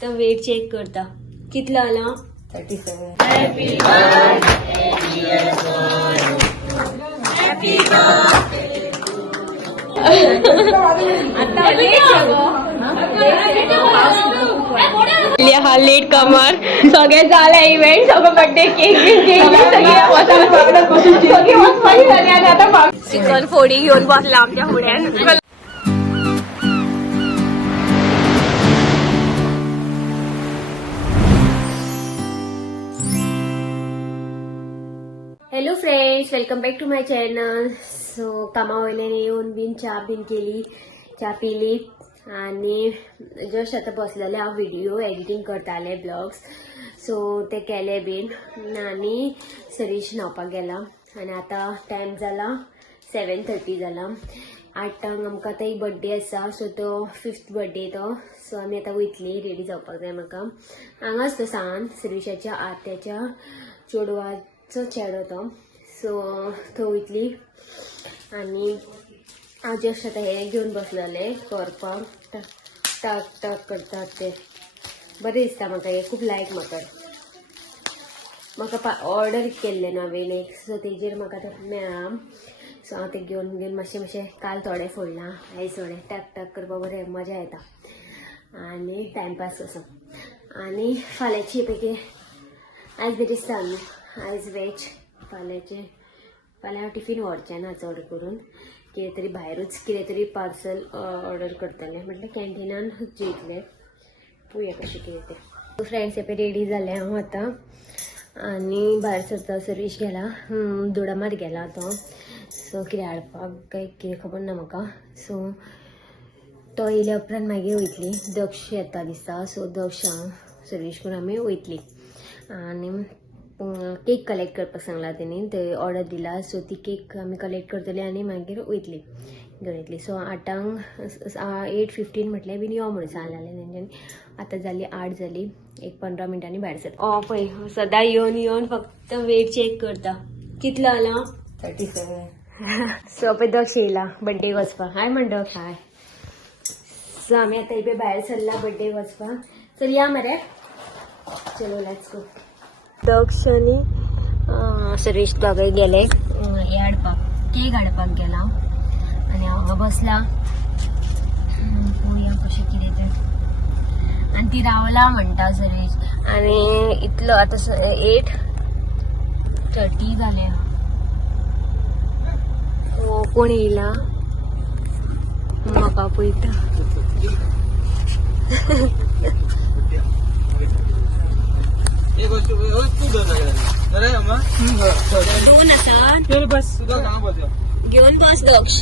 तर weight check करता कितला आला 37. Happy birthday dear Sonu happy birthday हा लेट कमर सगळे झाले इव्हेंट सगळं बर्थडे केक चिकन फोडी घेऊन बसला आमच्या पुढ्यात. Hello friends, welcome back to my channel. So कामा वयल्यान येऊन बीन चा केली, चा पिली आणि जस्ट आता बसलेले हांव व्हिडिओ एडिटींग करताले ब्लॉग्स. सो ते केले बीन आणि सरीश न्हावपाक गेला आणि आता टायम जाला 7:30 जाला. 8टांक आमकां आतां एक बर्थडे आसा. सो तो 5th बर्थडे तो. सो आमी आतां वयतली, रेडी जावपाक जाय म्हाका. हांगाच तो सांग सरीशाच्या आत्याच्या चेडवाचो चेडो तो. सो थंय वयतली आनी हांव जस्ट आतां हे घेवन बसलेले करपाक. टाक टाक करतात ते बरें दिसता म्हाका, हे खूब लायक म्हाका ऑर्डर केल्ले न्हू हांवें एक. सो तेजेर म्हाका ते मेळ्ळा. सो हांव ते घेवन मातशें काल थोडे फोडलां, आयज थोडे टाक टाक करपाक बरें मजा येता आनी टायमपास असो. आनी फाल्यांची पैकी आयज बरें दिसता न्हू, आयज वेज. फाल्यां हांव टिफीन व्हरचें ना चड करून, कितें तरी भायरूच कितें तरी पार्सल ऑर्डर करतलें, म्हटल्यार कॅन्टिनान जेयतलें. पळोवया कशें कितें तें. फ्रेंड्स एपय रेडी जालें हांव आतां आनी भायर सरता. सरीश गेला दोडामार गेला तो. सो कितें हाडपाक काय कितें खबर ना म्हाका. सो तो येयल्या उपरांत मागीर वयतली. दक्ष येता दिसता. सो दक्ष हांव सरीश करून आमी वयतली आनी केक कलेक्ट करपाक सांगला तेणी, थंय ऑर्डर दिला. सो ती केक आमी कलेक्ट करतली आनी मागीर वयतली घेवन येतली. सो 8:15 म्हटल्यार बीन यो म्हणून सांगलेलें तेंच्यांनी. आतां जाली 8 जाली, एक 15 मिनटांनी भायर सरता. पळय सदां येवन फक्त वेट चेक करता कितलो आला 37. सो पळय दक्ष येयला बर्थडे वचपाक. हाय म्हणटा हाय. सो आमी आतां इपय भायर सरला बर्थडे वचपाक. चल या मरे, चलो लेट्स गो. दक्ष आनी सरीश दोगांय गेले हे हाडपाक, केक हाडपाक गेला आनी हांगा बसला. पळोवया कशें कितें तें. आनी ती रावला म्हणटा सरीश. आनी इतलो आतां 8:30 जाले. हो कोण येयला म्हाका पळयता. दोन आसा घेवन बस दक्ष.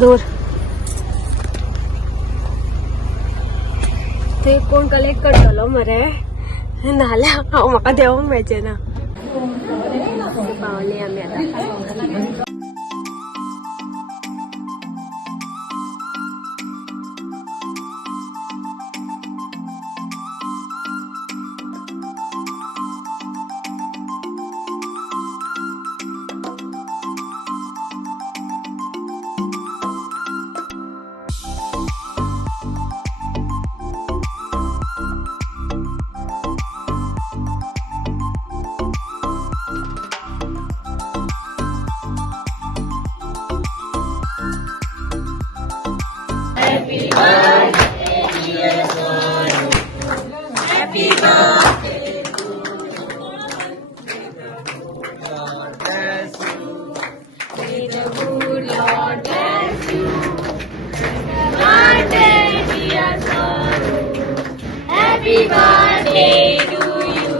दूर ते कोण कलेक्ट करतलो मरे, नाल्यार हांव म्हाका देवूंक मेळचें ना. पावली आमी आतां. Happy birthday dear Sonu, happy birthday to you. God bless you. May the good Lord bless you. Happy birthday dear Sonu, happy birthday to you.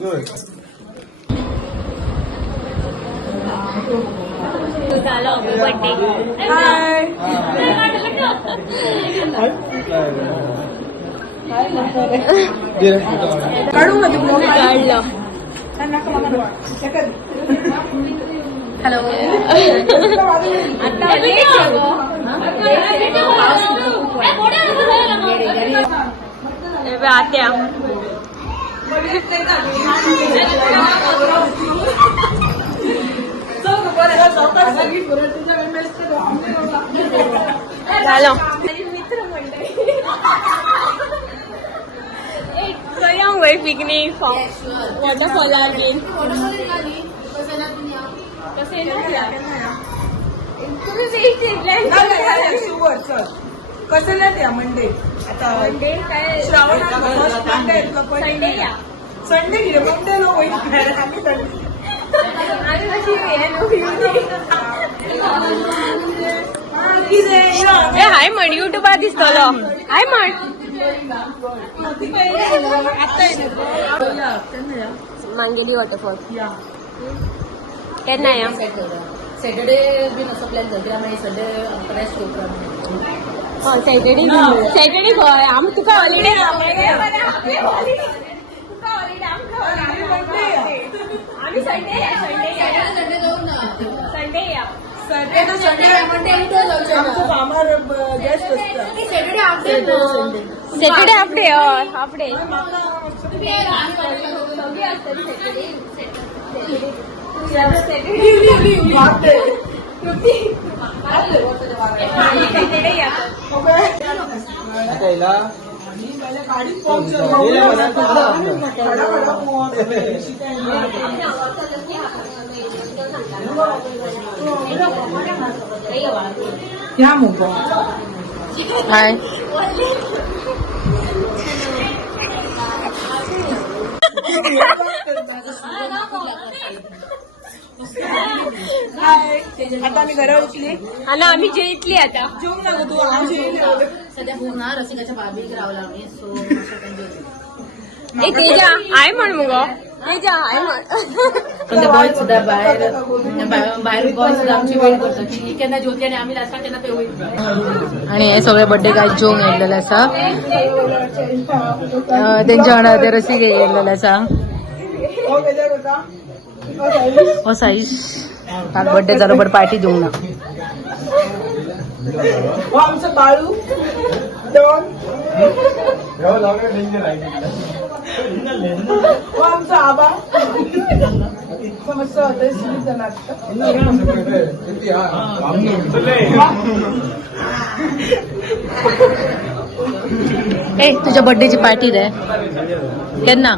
Good. झालं बर्थडे. हाय काढू का तू काढलं. हॅलो आत्या झालं मित्र मंडळी करूंक वय पिकनीक वॉटरफॉलार बीन कसे कसं या मंडे आता मंडे काय संडे या संडे मंडे लो होईल आम्ही हाय म्हण युट्यूबार दिसतलो हाय म्हण मांगेली वॉटरफॉल केन्ना या सॅटर्डे बीन असो प्लॅन करता मागीर संडे रेस्ट करता सॅटर्डे खंय आम तुका हॉलिडे आम्ही संडे या Saturday half day Saturday half day या मग हाय आता आम्ही घरा उठली आणि आम्ही जेतली आता जेवून ना तू आमची सध्या फोन हा रसिकाच्या बाबीक रावला आम्ही सो ए तेजा आय म्हण मुगो तेजा आय म्हण पण ते बॉय सुद्धा बाहेर बॉय सुद्धा आमची वेट करतो की केन्ना जेवतली आणि आम्ही लास्टाक केन्ना ते वयतलो आणि हे सगळे बर्थडे गाय जेवंक येयल्लेले आसा तेंच्या वांगडा ते रसीक येयल्लेले आसा हो साईश काल बर्थडे जालो बट पार्टी दिवंक ना हो आमचं बाळू दोन हो आमचा आबा समस्या होते सुरू जाणार ए तुझ्या बर्थडेची पार्टी दे केन्ना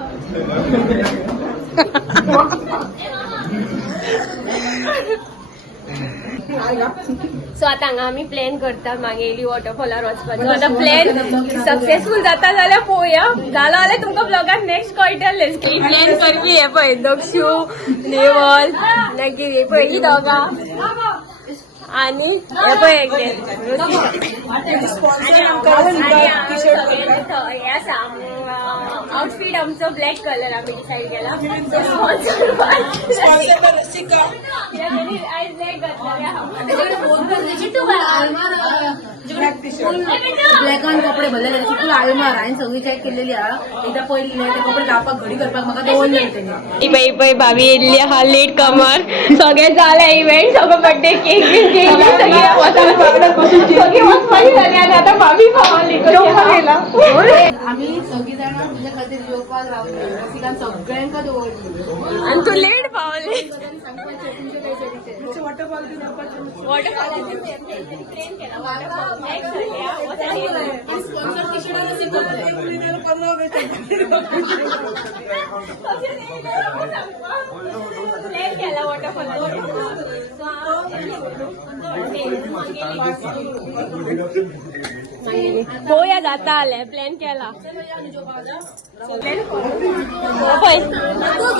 सो आता हांगा आमी प्लॅन करता मागेली वॉटरफॉलार वचपाचो आता प्लॅन सक्सेसफूल जाता जाल्यार पळोवया जालो जाल्यार तुमकां ब्लॉगाक नेक्स्ट कळटलें की प्लॅन करपी हे पळय दक्षू नेवल मागीर हे पळय ही दोगां आणि हे पळय एकटे हे आसा आउटफीट आमचो ब्लॅक कलर आमी डिसायड केला स्पॉन्सर्ड बाय रसिका आयज ब्लॅक घातलेले ब्लॅकान कपडे भरलेले फुल आलमार हांवें सगळी चॅक केलेली हा एकदा पयली ते कपडे लावपाक घडी करपाक म्हाका दवरले तेणी पै पै भाभी येयल्ली हा लेट कमर सगळे जाले इव्हेंट सगळं बर्थडे केक बीन केली सगळी वचपाची जाली आनी आतां भाभी पावली आम्ही सगळी जाणां तुझ्या खातीर जेवपाक रावले रसिकान सगळ्यांका दवरली आणि तू लेट पावली वॉटरफॉल पोया जाता आले प्लॅन केला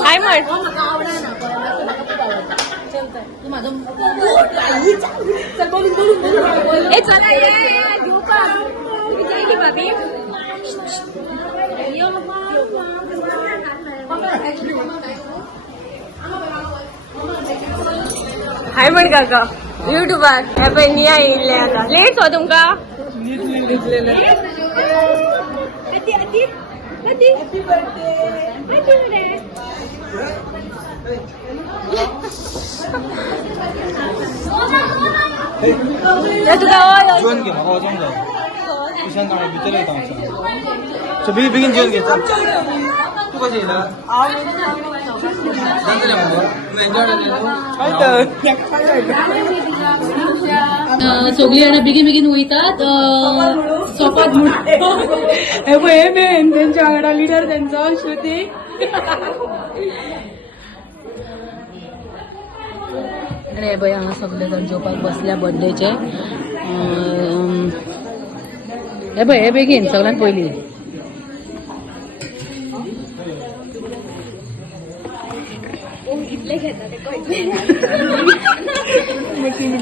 काय म्हण ए चला ये भाभी हाय म्हण काका युट्यूबार हे पळय निया येयल्ले आता लेट हो तुमका जेवण घे म्हाका वचोंक जाय तुशान काडा भितर येता हांव बेगीन जेवण घे तूं कशें येयला सगळी जाणां बेगीन बेगीन वयतात सोपात हे बेन त्यांच्या वांगडा लिडर त्यांचो श्रुती. आणि हे पळय हांगा सगळे जाण जेवपाक बसल्या बर्थडेचे. हे पळय हे बेगीन सगळ्यान पयली.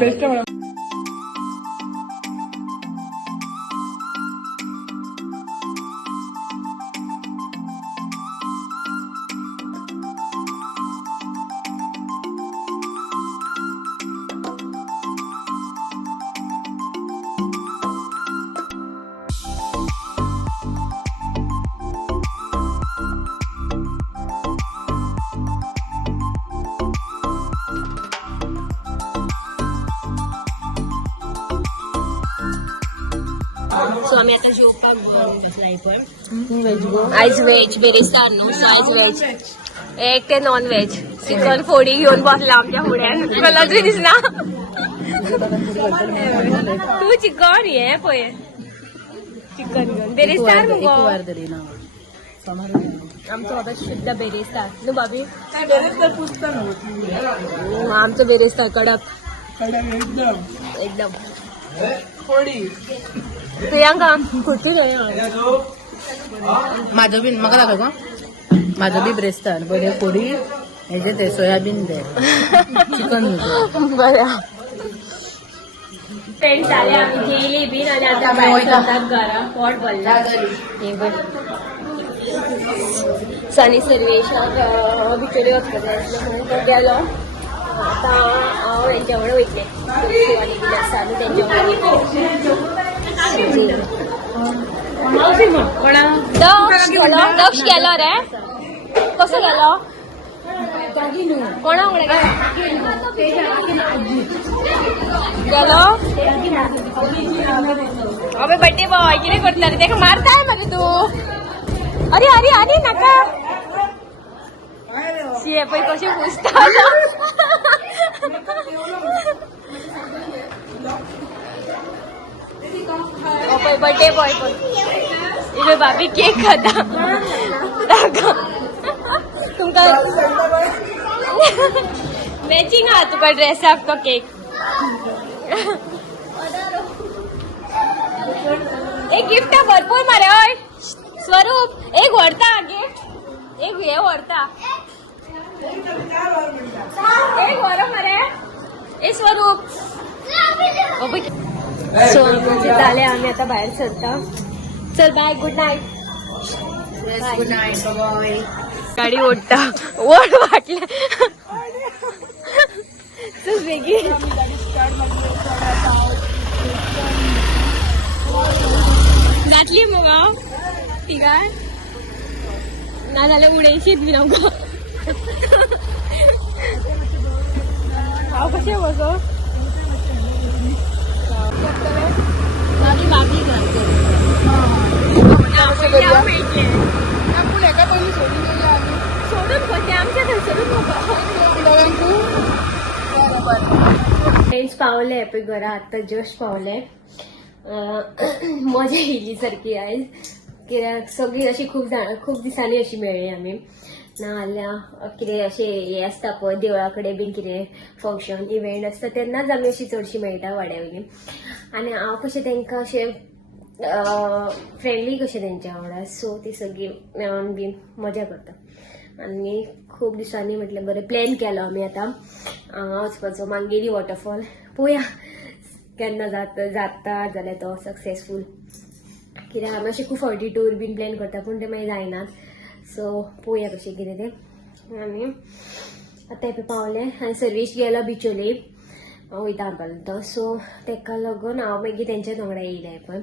बेस्ट म्हणा. सो आम्ही आता जेवपाक बसलाय पण आयज व्हेज बेरेस्तार न्हू सो आयज व्हेज एक ते नॉन व्हेज चिकन फोडी घेऊन बसला आमच्या फुड्यान मला अजून दिसना तू चिकन ये पळय चिकन घेऊन बेरेस्तार मुगो आमचो बाबा शुद्ध बेरेस्तार न्हू बाबी आमचो बेरेस्तार कडक एकदम प्रियांका कुठे माझो बीन म्हाका दाखय गो माझो बी ब्रेस्तार बरे पोडी हेजे ते सोयाबीन दे चिकन बरं फ्रेंड्स आले आम्ही गेली बीन आणि आता बाहेर जातात घरा पोट भरला हे बघ सनी सर्वेश भितरी वचपाचें गेलो आता हांव हेंच्या वांगडा वयतलें शिवानी बीन आसा न्हू तेंच्या वांगडा दक्ष गेलो रे कसो गेलो कोणा वांगडा गेलो अबे बड्डे बॉय कितें करतला रे तेका मारताय मरे तू अरे अरे अरे नाका शी पळय कशें पुसता पळय बड्डे बॉय पण इथे बाबी केक खाता तुमकां मॅचिंग आहा तुका ड्रेसाक तो केक एक गिफ्ट भरपूर मरे हय स्वरूप एक व्हरता गिफ्ट एक हे व्हरता एक व्हर मरे ए स्वरूप सो जाले आम्ही आता बाहेर सरता चल bye good night good night bye गाडी ओढता ओढ वाटलं चल बेगीन घातली मग ती काय ना जाल्यार उडयशीत बी आमकां हांव कशें वचो फ्रेंड्स पावले पळय घरा आतां जस्ट पावले मजा येयली सारकी आयज कित्याक सगळीं अशी खूब दिसांनी अशी मेळ्ळी आमी नाजाल्यार कितें अशें हें आसता पळय देवळा कडेन बीन कितें फंक्शन इव्हेंट आसता तेन्नाच आमी अशी चडशी मेळटा वाड्या वयली आनी हांव कशें तेंकां अशें फ्रेंडली कशें तेंच्या वांगडा सो ती सगळीं मेळोन बीन मजा करता आनी खूब दिसांनी म्हटल्यार बरें प्लॅन केलो आमी आतां हांगा वचपाचो मांगेली वॉटरफॉल पळोवया केन्ना जाता जाल्यार तो सक्सेसफूल कित्याक आमी अशें खूब फावटी टूर बीन प्लॅन करता पूण ते मागीर जायनात सो पळोवया कशें कितें तें आनी आतां हें पावलें आनी सर्वेश गेलो बिचोली वयता आमकां सो तेका लागून हांव मागीर तेंच्याच वांगडा येयलें पण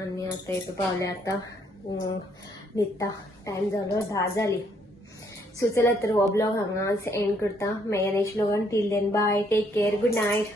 आनी आतां हें पावलें आतां न्हिदता टायम जालो 10 जाली सो चला तर हो ब्लॉग हांगाच एंड करता मागीर नेक्स्ट ब्लॉगान till then bye take care good night